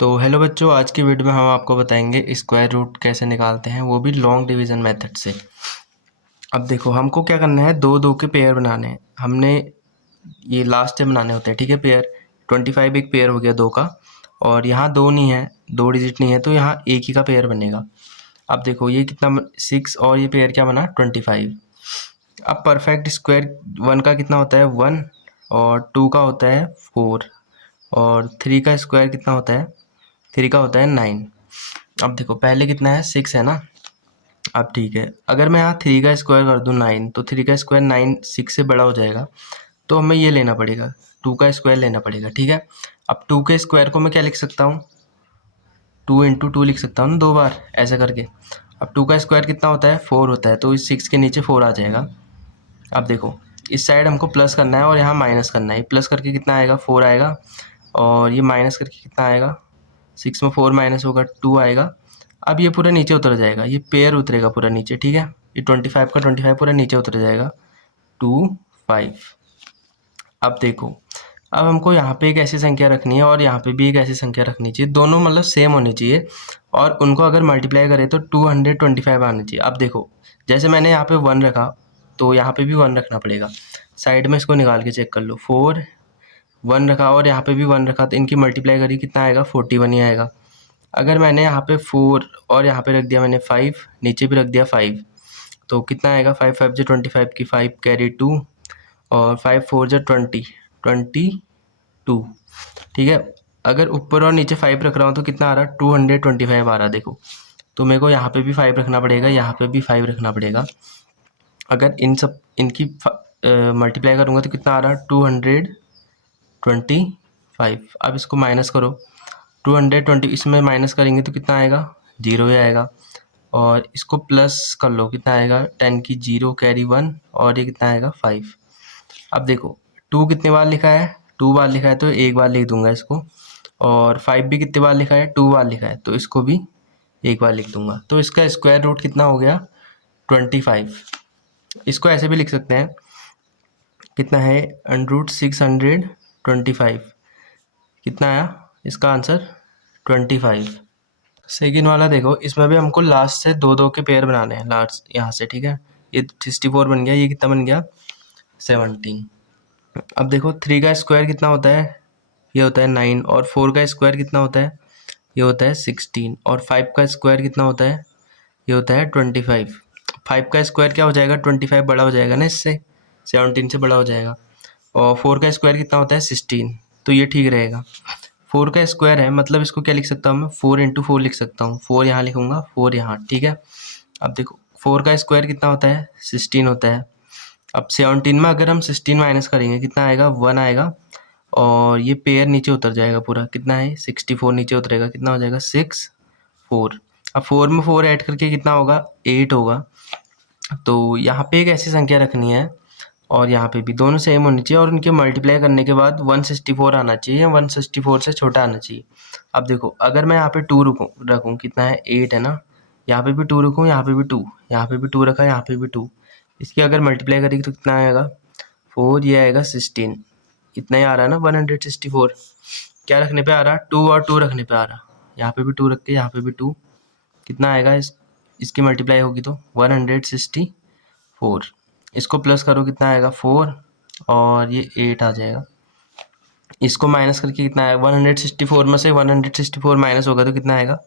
तो हेलो बच्चों, आज की वीडियो में हम आपको बताएंगे स्क्वायर रूट कैसे निकालते हैं, वो भी लॉन्ग डिवीजन मेथड से। अब देखो, हमको क्या करना है, दो दो के पेयर बनाने हैं। हमने ये लास्ट टाइम बनाने होते हैं, ठीक है। पेयर 25 एक पेयर हो गया दो का, और यहाँ दो नहीं है, दो डिजिट नहीं है, तो यहाँ एक ही का पेयर बनेगा। अब देखो ये कितना, 6, और ये पेयर क्या बना, 25। अब परफेक्ट स्क्वायर 1 का कितना होता है, 1, और 2 का होता है 4, और 3 का स्क्वायर कितना होता है, 3 का होता है 9। अब देखो पहले कितना है, 6 है ना। अब ठीक है, अगर मैं यहाँ 3 का स्क्वायर कर दूँ 9, तो 3 का स्क्वायर 9 6 से बड़ा हो जाएगा, तो हमें ये लेना पड़ेगा, 2 का स्क्वायर लेना पड़ेगा, ठीक है। अब 2 के स्क्वायर को मैं क्या लिख सकता हूँ, 2 इंटू 2 लिख सकता हूँ ना, दो बार ऐसा करके। अब 2 का स्क्वायर कितना होता है, 4 होता है, तो इस 6 के नीचे 4 आ जाएगा। अब देखो, इस साइड हमको प्लस करना है और यहाँ माइनस करना है। प्लस करके कितना आएगा, 4 आएगा, और ये माइनस करके कितना आएगा, 6 में 4 माइनस होगा, 2 आएगा। अब ये पूरा नीचे उतर जाएगा, ये पेयर उतरेगा पूरा नीचे, ठीक है। ये 25 का 25 पूरा नीचे उतर जाएगा, 2 5। अब देखो, अब हमको यहाँ पे एक ऐसी संख्या रखनी है और यहाँ पे भी एक ऐसी संख्या रखनी चाहिए, दोनों मतलब सेम होनी चाहिए, और उनको अगर मल्टीप्लाई करें तो 225 आना चाहिए। अब देखो, जैसे मैंने यहाँ पे 1 रखा, तो यहाँ पे भी 1 रखना पड़ेगा। साइड में इसको निकाल के चेक कर लो, 4 1 रखा और यहाँ पे भी 1 रखा, तो इनकी मल्टीप्लाई करी कितना आएगा, 41 ही आएगा। अगर मैंने यहाँ पे 4 और यहाँ पे रख दिया मैंने 5, नीचे भी रख दिया 5, तो कितना आएगा, 5 5 जो 25 की 5 कैरी 2, और 5 4 जो 20 22, ठीक है। अगर ऊपर और नीचे 5 रख रहा हूँ तो कितना आ रहा है, 225 आ रहा है। देखो, तो मेरे को यहाँ पे भी 5 रखना पड़ेगा, यहाँ पे भी 5 रखना पड़ेगा। अगर इन सब इनकी मल्टीप्लाई करूँगा तो कितना आ रहा है, 225। अब इसको माइनस करो, 220 इसमें माइनस करेंगे तो कितना आएगा, 0 ही आएगा। और इसको प्लस कर लो, कितना आएगा, 10 की 0 कैरी 1, और ये कितना आएगा, 5। अब देखो, 2 कितने बार लिखा है, 2 बार लिखा है, तो एक बार लिख दूंगा इसको। और 5 भी कितने बार लिखा है, 2 बार लिखा है, तो इसको भी एक बार लिख दूंगा। तो इसका स्क्वायर रूट कितना हो गया, 25। इसको ऐसे भी लिख सकते हैं, कितना है, √625। कितना आया इसका आंसर, 25। सेकेंड वाला देखो, इसमें भी हमको लास्ट से दो दो के पेयर बनाने हैं, लास्ट यहाँ से, ठीक है। ये 64 बन गया, ये कितना बन गया, 17। अब देखो, 3 का स्क्वायर कितना होता है, ये होता है 9, और 4 का स्क्वायर कितना होता है, ये होता है 16, और 5 का स्क्वायर कितना होता है, ये होता है 25। 5 का स्क्वायर क्या हो जाएगा, 25 बड़ा हो जाएगा ना इससे, 17 से बड़ा हो जाएगा। और 4 का स्क्वायर कितना होता है, 16, तो ये ठीक रहेगा। 4 का स्क्वायर है, मतलब इसको क्या लिख सकता हूँ मैं, 4 इंटू 4 लिख सकता हूँ, 4 यहाँ लिखूंगा, 4 यहाँ, ठीक है। अब देखो, 4 का स्क्वायर कितना होता है, 16 होता है। अब 17 में अगर हम 16 माइनस करेंगे कितना आएगा, 1 आएगा, और ये पेयर नीचे उतर जाएगा पूरा, कितना है, 64 नीचे उतरेगा, कितना हो जाएगा, 6 4। अब 4 में 4 ऐड करके कितना होगा, 8 होगा। तो यहाँ पे एक ऐसी संख्या रखनी है, और यहाँ पे भी दोनों सेम होनी चाहिए, और उनके मल्टीप्लाई करने के बाद 164 आना चाहिए, 164 से छोटा आना चाहिए। अब देखो, अगर मैं यहाँ पे 2 रखूँ, कितना है, 8 है ना, यहाँ पे भी 2 रखूँ, यहाँ पे भी 2, यहाँ पे भी 2 रखा, यहाँ पे भी 2, इसकी अगर मल्टीप्लाई करेगी तो कितना आएगा, 4, ये आएगा 16, इतना ही आ रहा है ना, 164। क्या रखने पे आ रहा, 2 और 2 रखने पे आ रहा, यहाँ पे भी 2 रख के, यहाँ पे भी 2, कितना आएगा, इसकी मल्टीप्लाई होगी तो 164। इसको प्लस करो, कितना आएगा, 4, और ये 8 आ जाएगा। इसको माइनस करके कितना आएगा, 164 में से 164 माइनस होगा तो कितना आएगा,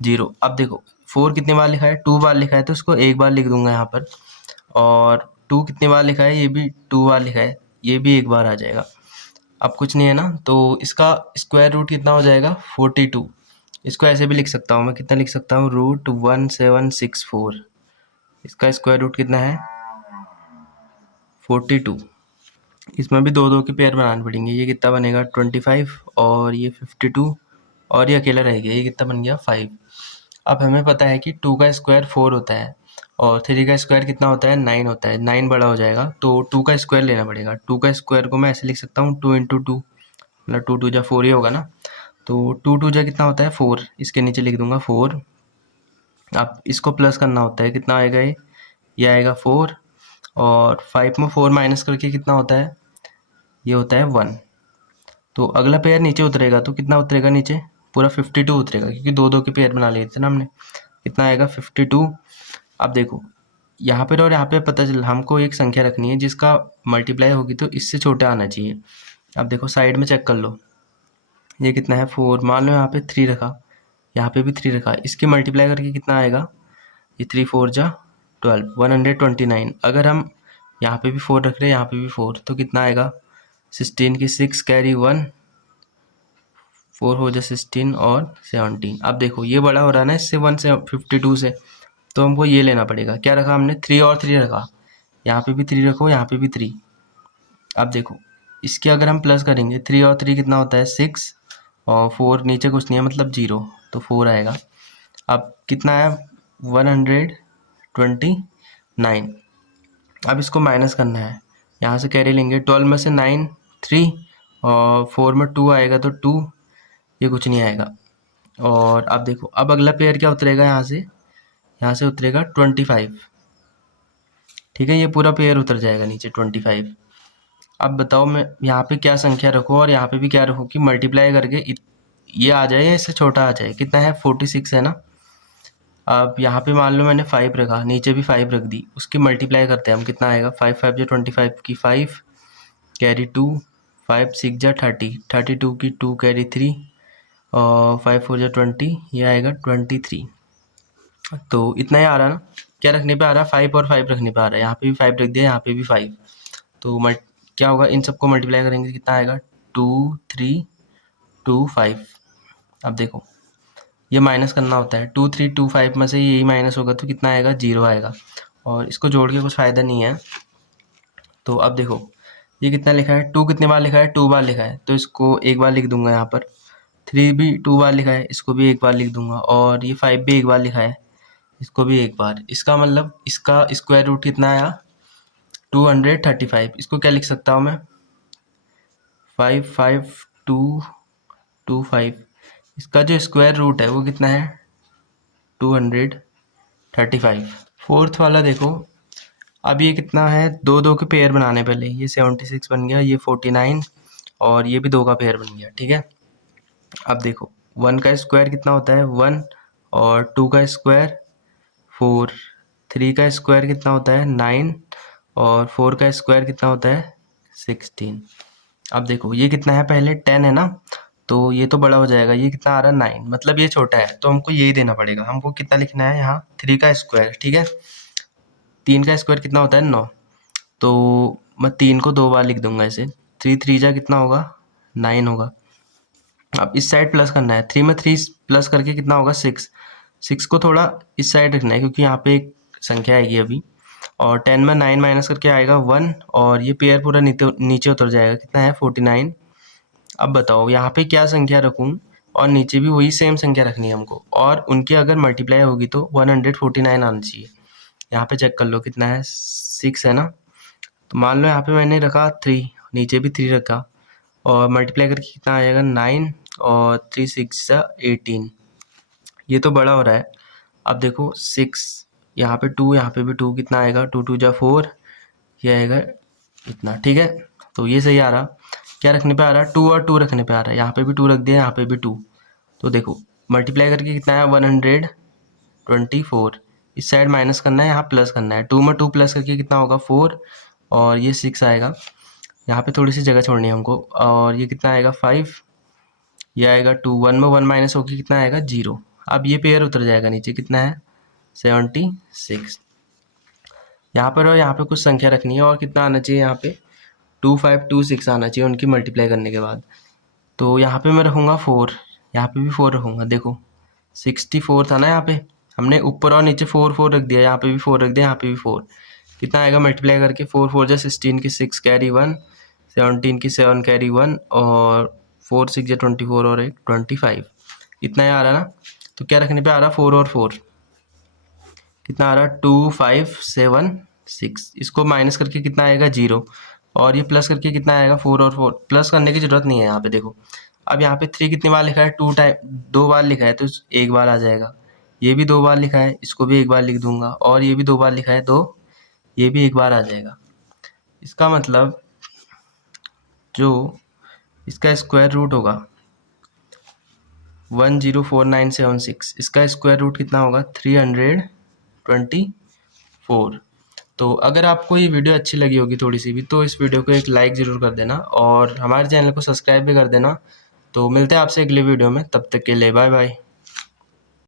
0। अब देखो, 4 कितने बार लिखा है, 2 बार लिखा है, तो इसको एक बार लिख दूंगा यहाँ पर। और 2 कितने बार लिखा है, ये भी 2 बार लिखा है, ये भी एक बार आ जाएगा। अब कुछ नहीं है ना, तो इसका स्क्वायर रूट कितना हो जाएगा, 42। इसको ऐसे भी लिख सकता हूँ मैं, कितना लिख सकता हूँ, √1764। इसका स्क्वायर रूट कितना है, 42। इसमें भी दो दो के पेयर बनाने पड़ेंगे, ये कितना बनेगा, 25, और ये 52, और ये अकेला रह गया, ये कितना बन गया, 5। अब हमें पता है कि 2 का स्क्वायर 4 होता है, और 3 का स्क्वायर कितना होता है, 9 होता है। 9 बड़ा हो जाएगा, तो 2 का स्क्वायर लेना पड़ेगा। 2 का स्क्वायर को मैं ऐसे लिख सकता हूँ, 2 इंटू 2, मतलब 2 2 जा 4 ही होगा ना, तो 2 2 जा कितना होता है, 4, इसके नीचे लिख दूंगा 4। अब इसको प्लस करना होता है, कितना आएगा, ये आएगा 4, और 5 में 4 माइनस करके कितना होता है, ये होता है 1। तो अगला पेयर नीचे उतरेगा तो कितना उतरेगा नीचे, पूरा 52 उतरेगा, क्योंकि दो दो के पेयर बना लिए थे ना हमने। कितना आएगा 52। अब देखो यहाँ पर और यहाँ पे पता चल, हमको एक संख्या रखनी है जिसका मल्टीप्लाई होगी तो इससे छोटा आना चाहिए। अब देखो साइड में चेक कर लो, ये कितना है 4, मान लो यहाँ पे 3 रखा, यहाँ पे भी 3 रखा, इसके मल्टीप्लाई करके कितना आएगा, ये 3 4 जा 12, 129। अगर हम यहाँ पे भी 4 रख रहे हैं, यहाँ पे भी 4, तो कितना आएगा 16 की 6 कैरी 1, 4 हो जा 16 और 17। अब देखो ये बड़ा हो रहा है ना इससे 1 से 52 से, तो हमको ये लेना पड़ेगा। क्या रखा हमने, 3 और 3 रखा, यहाँ पे भी 3 रखो, यहाँ पे भी 3। अब देखो इसके अगर हम प्लस करेंगे, 3 और 3 कितना होता है 6, और 4 नीचे कुछ नहीं है मतलब 0, तो 4 आएगा। अब कितना है 129। अब इसको माइनस करना है, यहाँ से कैरी लेंगे, 12 में से 9 3, और 4 में 2 आएगा तो 2, ये कुछ नहीं आएगा। और अब देखो अब अगला पेयर क्या उतरेगा, यहाँ से उतरेगा 25। ठीक है, ये पूरा पेयर उतर जाएगा नीचे 25। अब बताओ मैं यहाँ पे क्या संख्या रखूँ और यहाँ पे भी क्या रखूँ कि मल्टीप्लाई करके ये आ जाए या इससे छोटा आ जाए। कितना है 46 है ना। अब यहाँ पे मान लो मैंने 5 रखा, नीचे भी 5 रख दी, उसकी मल्टीप्लाई करते हैं हम, कितना आएगा 5 5 जो 25 की 5 कैरी 2, 5 6 जा 30, 32 की 2 कैरी 3, और 5 4 जा 20, ये आएगा 23। तो इतना ही आ रहा है ना। क्या रखने पे आ रहा है, 5 और 5 रखने पे आ रहा है, यहाँ पे भी 5 रख दिया, यहाँ पे भी 5। तो क्या होगा, इन सबको मल्टीप्लाई करेंगे कितना आएगा 2 3 2 5। अब देखो ये माइनस करना होता है, 2 3 2 5 में से यही माइनस होगा तो कितना आएगा 0 आएगा, और इसको जोड़ के कुछ फ़ायदा नहीं है। तो अब देखो ये कितना लिखा है, 2 कितने बार लिखा है, 2 बार लिखा है, तो इसको एक बार लिख दूंगा यहाँ पर। 3 भी 2 बार लिखा है, इसको भी एक बार लिख दूंगा, और ये 5 भी एक बार लिखा है, इसको भी एक बार। इसका मतलब इसका स्क्वायर रूट कितना आया 235। इसको क्या लिख सकता हूँ मैं, 5 5 2 2 5। इसका जो स्क्वायर रूट है वो कितना है 235। फोर्थ वाला देखो, अब ये कितना है, दो दो के पेयर बनाने पहले, ये 76 बन गया, ये 49, और ये भी दो का पेयर बन गया। ठीक है, अब देखो 1 का स्क्वायर कितना होता है 1, और 2 का स्क्वायर 4, 3 का स्क्वायर कितना होता है 9, और 4 का स्क्वायर कितना होता है 16। अब देखो ये कितना है, पहले 10 है ना, तो ये तो बड़ा हो जाएगा, ये कितना आ रहा है 9, मतलब ये छोटा है, तो हमको यही देना पड़ेगा। हमको कितना लिखना है यहाँ 3 का स्क्वायर। ठीक है, 3 का स्क्वायर कितना होता है 9, तो मैं 3 को 2 बार लिख दूंगा इसे, 3 3 जा कितना होगा 9 होगा। अब इस साइड प्लस करना है, 3 में 3 प्लस करके कितना होगा 6, 6 को थोड़ा इस साइड रखना है क्योंकि यहाँ पे एक संख्या आएगी अभी, और 10 में 9 माइनस करके आएगा 1, और ये पेयर पूरा नीचे उतर जाएगा, कितना है 49। अब बताओ यहाँ पे क्या संख्या रखूँ, और नीचे भी वही सेम संख्या रखनी है हमको, और उनकी अगर मल्टीप्लाई होगी तो 149 आना चाहिए। यहाँ पे चेक कर लो कितना है 6 है ना, तो मान लो यहाँ पे मैंने रखा 3, नीचे भी 3 रखा, और मल्टीप्लाई करके कितना आ जाएगा 9, और 3 6 18। ये तो बड़ा हो रहा है। अब देखो 6, यहाँ पे 2, यहाँ पे भी 2, कितना आएगा 2 2 जा 4, ये आएगा इतना। ठीक है, तो ये सही आ रहा। क्या रखने पे आ रहा है 2 और 2 रखने पे आ रहा है, यहाँ पे भी 2 रख दिया, यहाँ पे भी 2, तो देखो मल्टीप्लाई करके कितना है 124। इस साइड माइनस करना है, यहाँ प्लस करना है, 2 में 2 प्लस करके कितना होगा 4, और ये 6 आएगा। यहाँ पे थोड़ी सी जगह छोड़नी है हमको, और ये कितना आएगा 5, ये आएगा 2, 1 में 1 माइनस होकर कितना आएगा 0। अब ये पेयर उतर जाएगा नीचे, कितना है 76। यहाँ पर और यहाँ पे कुछ संख्या रखनी है, और कितना आना चाहिए यहाँ पे 2 5 2 6 आना चाहिए उनकी मल्टीप्लाई करने के बाद। तो यहाँ पे मैं रखूँगा 4, यहाँ पे भी 4 रखूँगा। देखो 64 था ना, यहाँ पे हमने ऊपर और नीचे 4 4 रख दिया, यहाँ पे भी 4 रख दिया, यहाँ पे भी 4। कितना आएगा मल्टीप्लाई करके 4 4 जा 16 की 6 कैरी 1, 17 की 7 कैरी 1, और 4 6 जा 24, और एक 25। इतना ही आ रहा ना। तो क्या रखने पे आ रहा 4 और 4, कितना आ रहा 2 5 7 6। इसको माइनस करके कितना आएगा 0, और ये प्लस करके कितना आएगा 4 और 4। प्लस करने की जरूरत नहीं है यहाँ पे। देखो अब यहाँ पे 3 कितनी बार लिखा है 2 बार लिखा है, तो एक बार आ जाएगा। ये भी 2 बार लिखा है, इसको भी एक बार लिख दूंगा, और ये भी 2 बार लिखा है, तो ये भी एक बार आ जाएगा। इसका मतलब जो इसका स्क्वायर रूट होगा 104,976। इसका स्क्वायर रूट कितना होगा? 324। तो अगर आपको ये वीडियो अच्छी लगी होगी थोड़ी सी भी, तो इस वीडियो को एक लाइक ज़रूर कर देना और हमारे चैनल को सब्सक्राइब भी कर देना। तो मिलते हैं आपसे अगले वीडियो में, तब तक के लिए बाय बाय।